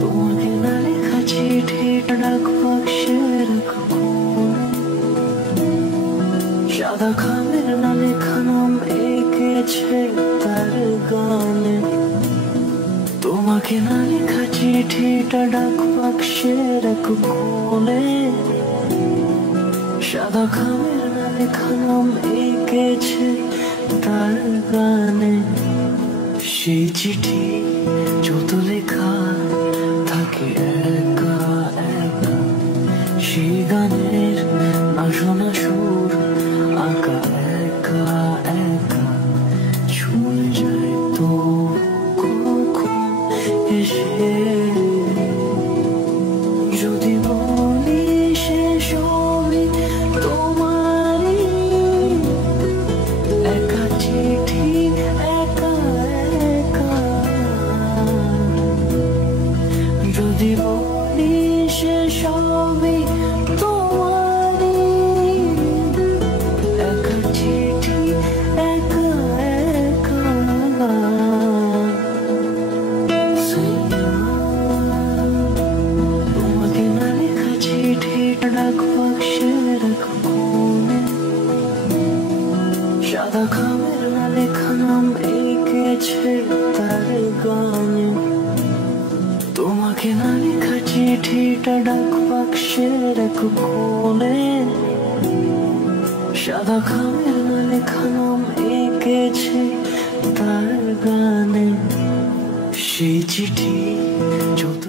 তোমাকে না লেখা চিঠিটা ডাক বাক্সের কোণে, সাদা খামের না লেখা নাম এঁকেছে তার গানে। তোমাকে না লেখা চিঠিটা ডাক বাক্সের কোণে, সাদা খামের না লেখা নাম এঁকেছে তার গানে। সেই চিঠি যত লেখা থাকে একা একা, সেই গানের না শোনা সুর আঁকা একা একা, ছুঁয়ে যায় তো কখন এসে। যদি বলি সে সবই তোমারই, একা চিঠি একা একা। যদি বলি সে সবই তোমারই, একা চিঠি একা একা। তোমাকে না লেখা চিঠিটা ডাক বাক্সের কোণে, সাদা খামের না লেখা নাম এঁকেছে তার গানে। তোমাকে না লেখা চিঠিটা ডাক বাক্সের কোণে, সাদা খামের না লেখা নাম এঁকেছে তার গানে। সেই চিঠি যত